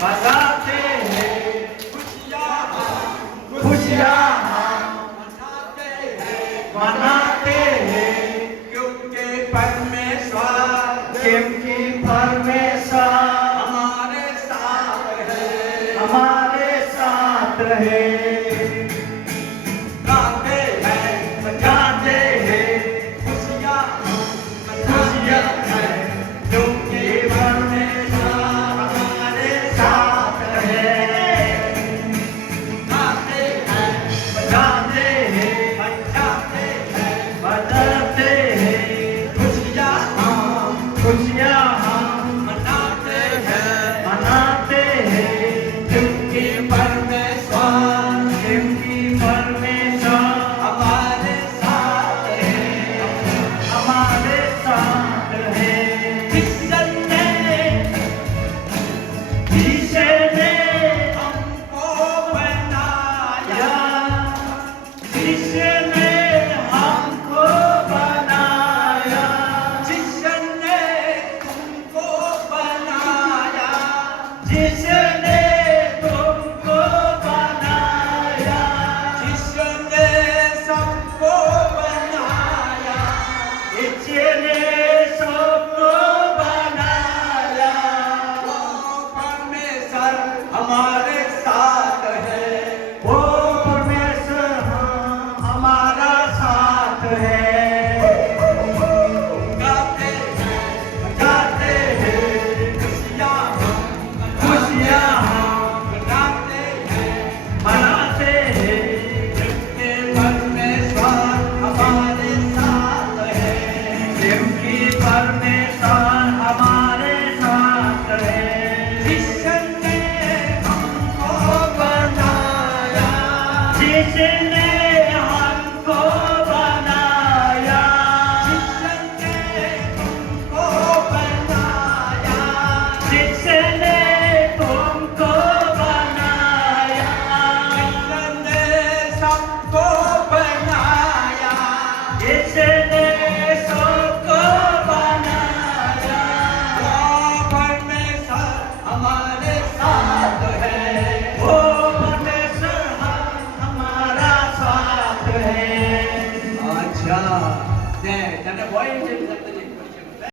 मनाते हैं खुशियाँ मनाते हैं क्योंकि परमेश्वर हमारे साथ है बजाते हैं खुशियाँ है क्योंकि परमेश्वर हमारे साथ है बजाते हैं खुशियाँ मनाते हैं क्योंकि परमेश्वर हमारे साथ है जिसने हमको बनाया जिसने हमको बनाया जिसने तुमको बनाया जिसने सबको बनाया जिसने सबको बनाया वो परमेश्वर हमारे साथ है वो परमेश्वर हमारा साथ है गाते गाते हैं खुशियाँ मनाते मनाते हैं क्योंकि परमेश्वर हमारे साथ है क्योंकि परमेश्वर हमारे साथ है जिसने हमको बनाया जिसने हमको बनाया जिसने तुमको बनाया जिसने तुमको बनाया जिसने सबको बनाया जिसने सबको बनाया वो परमेश्वर हमारे साथ है वो परमेश्वर हमारा साथ है अच्छा ने તને બોય